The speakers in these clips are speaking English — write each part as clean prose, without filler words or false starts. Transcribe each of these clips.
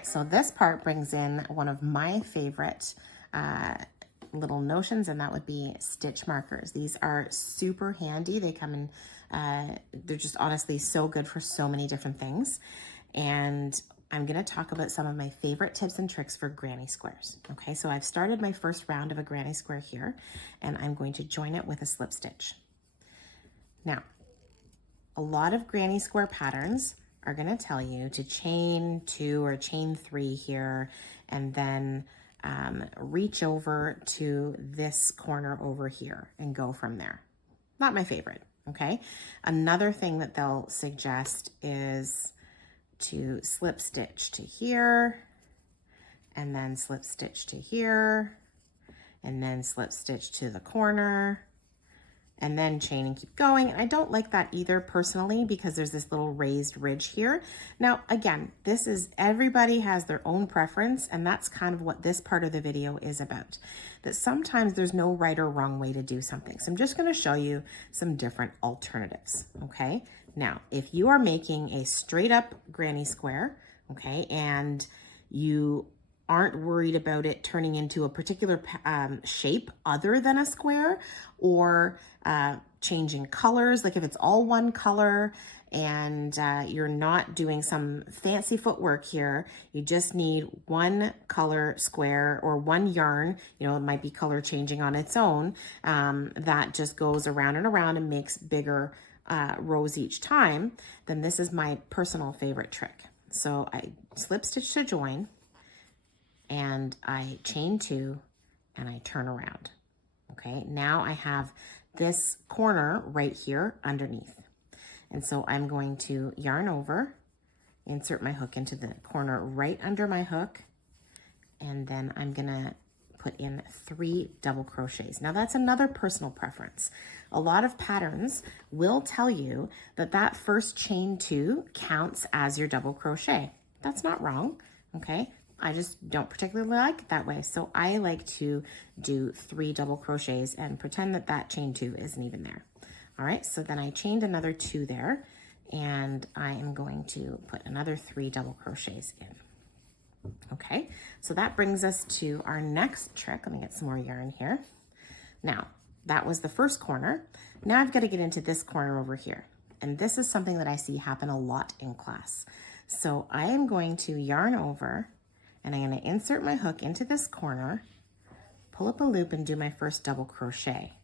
right, so this part brings in one of my favorite little notions, and that would be stitch markers. These are super handy. They come in, they're just honestly so good for so many different things. And I'm gonna talk about some of my favorite tips and tricks for granny squares. Okay, so I've started my first round of a granny square here, and I'm going to join it with a slip stitch. Now, a lot of granny square patterns are gonna tell you to chain 2 or chain 3 here, and then reach over to this corner over here and go from there. Not my favorite, okay? Another thing that they'll suggest is to slip stitch to here, and then slip stitch to here, and then slip stitch to the corner, and then chain and keep going. I don't like that either personally, because there's this little raised ridge here. Now, again, this is, everybody has their own preference, and that's kind of what this part of the video is about. That sometimes there's no right or wrong way to do something. So I'm just gonna show you some different alternatives, okay? Now, if you are making a straight up granny square, okay, and you aren't worried about it turning into a particular shape other than a square, or changing colors, like if it's all one color and you're not doing some fancy footwork here, you just need one color square or one yarn, you know, it might be color changing on its own, that just goes around and around and makes bigger rows each time, then this is my personal favorite trick. So I slip stitch to join, and I chain 2, and I turn around. Okay, now I have this corner right here underneath. And so I'm going to yarn over, insert my hook into the corner right under my hook, and then I'm gonna put in 3 double crochets. Now that's another personal preference. A lot of patterns will tell you that that first chain 2 counts as your double crochet. That's not wrong, okay? I just don't particularly like it that way. So I like to do 3 double crochets and pretend that that chain 2 isn't even there. All right, so then I chained another 2 there, and I am going to put another 3 double crochets in. Okay, so that brings us to our next trick. Let me get some more yarn here. Now, that was the first corner. Now I've got to get into this corner over here. And this is something that I see happen a lot in class. So I am going to yarn over, and I'm going to insert my hook into this corner, pull up a loop, and do my first double crochet.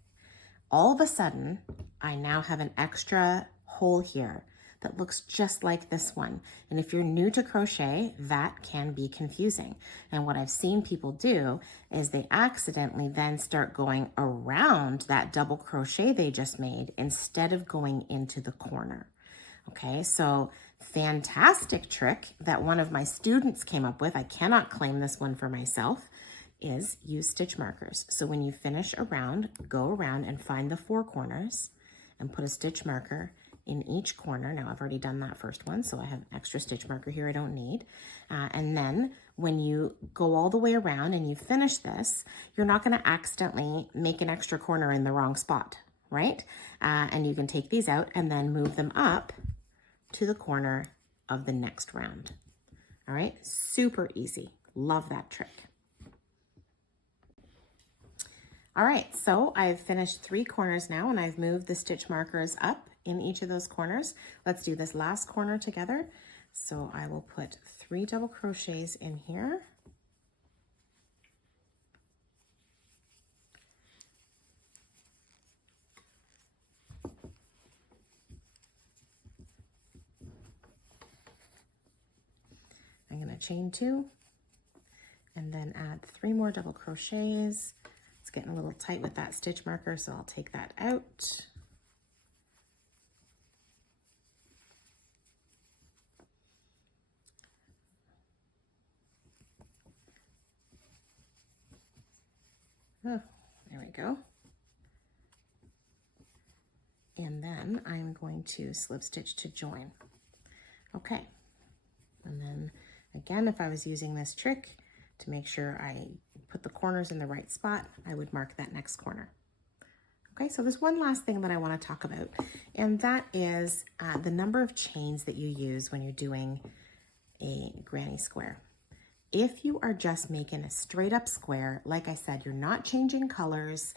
All of a sudden, I now have an extra hole here that looks just like this one. And if you're new to crochet, that can be confusing. And what I've seen people do is they accidentally then start going around that double crochet they just made instead of going into the corner. Okay, so fantastic trick that one of my students came up with, I cannot claim this one for myself, is use stitch markers. So when you finish a round, go around and find the 4 corners and put a stitch marker in each corner. Now I've already done that first one, so I have an extra stitch marker here I don't need. And then when you go all the way around and you finish this, you're not gonna accidentally make an extra corner in the wrong spot, right? And you can take these out and then move them up to the corner of the next round. All right, super easy. Love that trick. All right, so I've finished 3 corners now, and I've moved the stitch markers up in each of those corners. Let's do this last corner together. So I will put 3 double crochets in here. I'm going to chain 2 and then add 3 more double crochets. It's getting a little tight with that stitch marker, so I'll take that out. Oh, there we go. And then I'm going to slip stitch to join. Okay, and then again, if I was using this trick to make sure I put the corners in the right spot, I would mark that next corner. Okay, so there's one last thing that I want to talk about, and that is the number of chains that you use when you're doing a granny square. if you are just making a straight up square, like I said, you're not changing colors,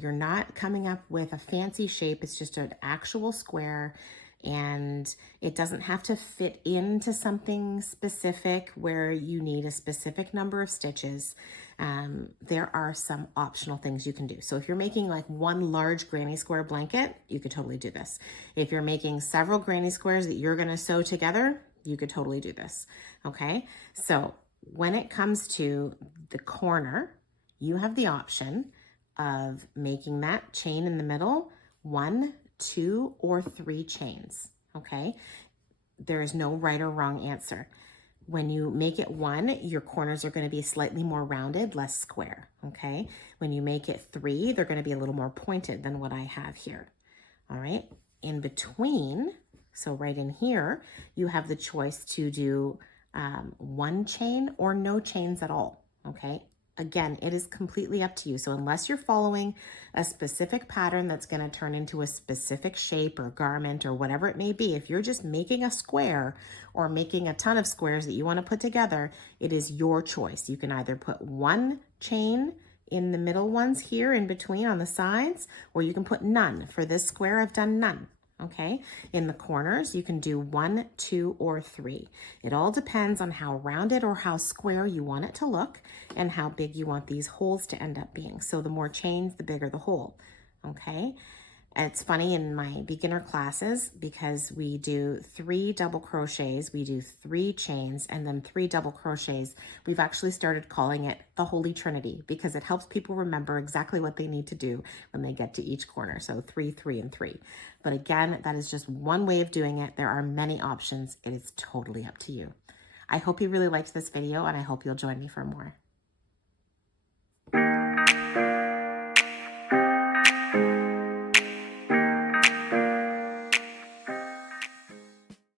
you're not coming up with a fancy shape, it's just an actual square, and it doesn't have to fit into something specific where you need a specific number of stitches. There are some optional things you can do. So if you're making like one large granny square blanket, you could totally do this. If you're making several granny squares that you're gonna sew together, you could totally do this, okay? So when it comes to the corner, you have the option of making that chain in the middle 1, 2, or 3 chains, okay? There is no right or wrong answer. When you make it 1, your corners are going to be slightly more rounded, less square, okay? When you make it 3, they're going to be a little more pointed than what I have here, all right? In between, so right in here, you have the choice to do 1 chain or no chains at all, okay? Again, it is completely up to you. So unless you're following a specific pattern that's going to turn into a specific shape or garment or whatever it may be, if you're just making a square or making a ton of squares that you want to put together, it is your choice. You can either put 1 chain in the middle ones here in between on the sides, or you can put none. For this square, I've done none. Okay, in the corners, you can do 1, 2, or 3. It all depends on how rounded or how square you want it to look and how big you want these holes to end up being. So the more chains, the bigger the hole. Okay, it's funny in my beginner classes, because we do 3 double crochets, we do 3 chains, and then 3 double crochets. We've actually started calling it the Holy Trinity, because it helps people remember exactly what they need to do when they get to each corner. So 3, 3, and 3. But again, that is just one way of doing it. There are many options. It is totally up to you. I hope you really liked this video, and I hope you'll join me for more.